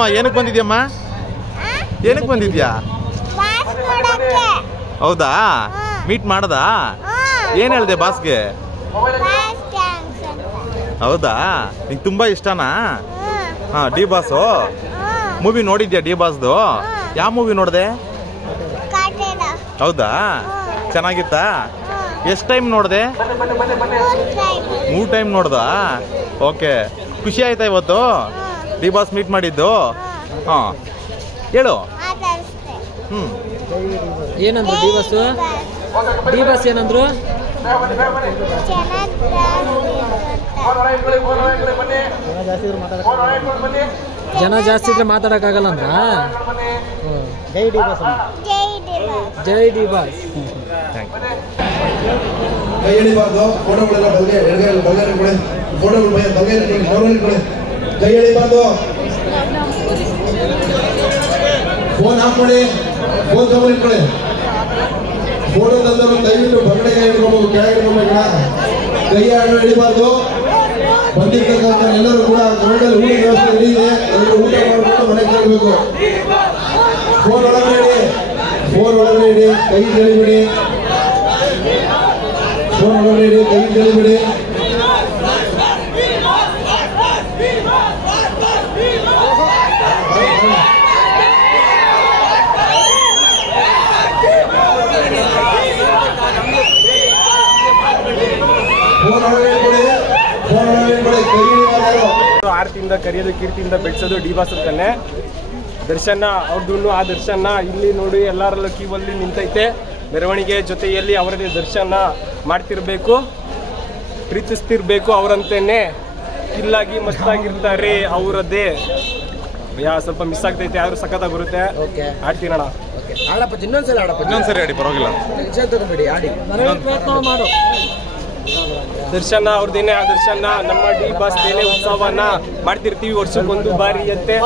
ಹೇಳಮ್ಮ, ಏನಕ್ಕೆ ಬಂದಿದ್ಯಮ್ಮ? ಏನಕ್ಕೆ ಬಂದಿದ್ಯಾ? ಹೌದಾ, ಮೀಟ್ ಮಾಡದಾ? ಏನ್ ಹೇಳ್ದೆ ಬಾಸ್ಗೆ? ಹೌದಾ, ನಿಂಗೆ ತುಂಬಾ ಇಷ್ಟನಾ? ಹಾ, ಡಿ ಬಾಸು ಮೂವಿ ನೋಡಿದ್ಯಾ? ಡಿ ಬಾಸ್ದು ಯಾವ ಮೂವಿ ನೋಡ್ದೆ? ಹೌದಾ, ಚೆನ್ನಾಗಿತ್ತಾ? ಎಷ್ಟು ಟೈಮ್ ನೋಡ್ದೆ? 3 ಟೈಮ್ ನೋಡ್ದಾ? ಓಕೆ, ಖುಷಿ ಆಯ್ತಾ ಇವತ್ತು ಡಿ ಬಾಸ್ ಮೀಟ್ ಮಾಡಿದ್ದು? ಹಾ, ಹೇಳು. ಏನಂದ್ರು ಡಿ ಬಾಸ್? ಡಿ ಬಾಸ್ ಏನಂದ್ರು? ಜನ ಜಾಸ್ತಿ ಇದ್ರೆ ಮಾತಾಡಕ್ಕಾಗಲ್ಲ ಅಂದ್ರ? ಜೈ ಡಿ ಬಾಸ್. ಜೈ ಡಿ ಬಾಸ್. ಕೈ ಎಳಿಬಾರ್ದು, ಫೋಟೋಗಳೆಲ್ಲ ಬಲ್ಗಡೆ ಫೋಟೋಗಳು ಕೈ ಎಳಿಬಾರ್ದು. ಫೋನ್ ಆಫ್ ಮಾಡಿ, ಫೋನ್ ತಗೊಂಡು ಇಟ್ಕೊಳ್ಳಿ. ಫೋಟೋ ತಂದವರು ದಯವಿಟ್ಟು ಬಗಡೆ ಕೈ ಹಿಡ್ಕೊಬೇಕು, ಕೆಳಗೆ ಹಿಡ್ಕೊಬೇಕಣ. ಕೈ ಎಳಿಬಾರ್ದು. ಬಂದಿರ್ತಕ್ಕಂಥ ಎಲ್ಲರೂ ಕೂಡ ಗಮನದಲ್ಲಿ ಊಟ ವ್ಯವಸ್ಥೆ ಇದೆ, ಎಲ್ಲರೂ ಊಟ ಮಾಡಿಬಿಟ್ಟು ಮನೆಗೆ ತರಬೇಕು. ಫೋನ್ ಒಳಗಡೆ ಇಡಿ, ಕೈ ಎಳಿಬಿಡಿ. ಫೋನ್ ಒಳಗಡೆ ಇಡಿ, ಕೈ ಎಳಿಬಿಡಿ. ಆರ್ತಿಯಿಂದ ಕರೆಯೋದು, ಕೀರ್ತಿಯಿಂದ ಬೆಳೆಸೋದು ಡಿ ಬಾಸ್ ಅಂತಾನೆ. ದರ್ಶನ ಅವ್ರದ್ದು, ಆ ದರ್ಶನ ಇಲ್ಲಿ ನೋಡಿ ಎಲ್ಲರಲ್ಲೂ ಕ್ಯೂವಲ್ಲಿ ನಿಂತೈತೆ. ಮೆರವಣಿಗೆ ಜೊತೆಯಲ್ಲಿ ಅವರದೇ ದರ್ಶನ ಮಾಡ್ತಿರ್ಬೇಕು, ಪ್ರೀತಿಸ್ತಿರ್ಬೇಕು. ಅವರಂತೇನೆ ಕಿಲ್ಲಾಗಿ ಮಸ್ತಾಗಿರ್ತಾರೆ ಅವರದ್ದೇ. ಸ್ವಲ್ಪ ಮಿಸ್ ಆಗ್ತೈತೆ, ಆದ್ರೂ ಸಖತ್ತಾಗಿ ಬರುತ್ತೆ. ಆಡ್ತೀನಣ್ಣ. ಆಡಪ್ಪ, ಇನ್ನೊಂದ್ಸರಿ ಆಡಿ, ಪರವಾಗಿಲ್ಲ. ಆಡಿ ಪ್ರಯತ್ನ ಮಾಡು. ದರ್ಶನ ಅವ್ರದ್ದೇನೆ, ಆ ದರ್ಶನ ನಮ್ಮ ಡಿ ಬಾಸ್ ದೇನೆ ಉತ್ಸವನ ಮಾಡ್ತಿರ್ತೀವಿ ವರ್ಷಕ್ಕೊಂದು ಬಾರಿ ಅಂತೆ.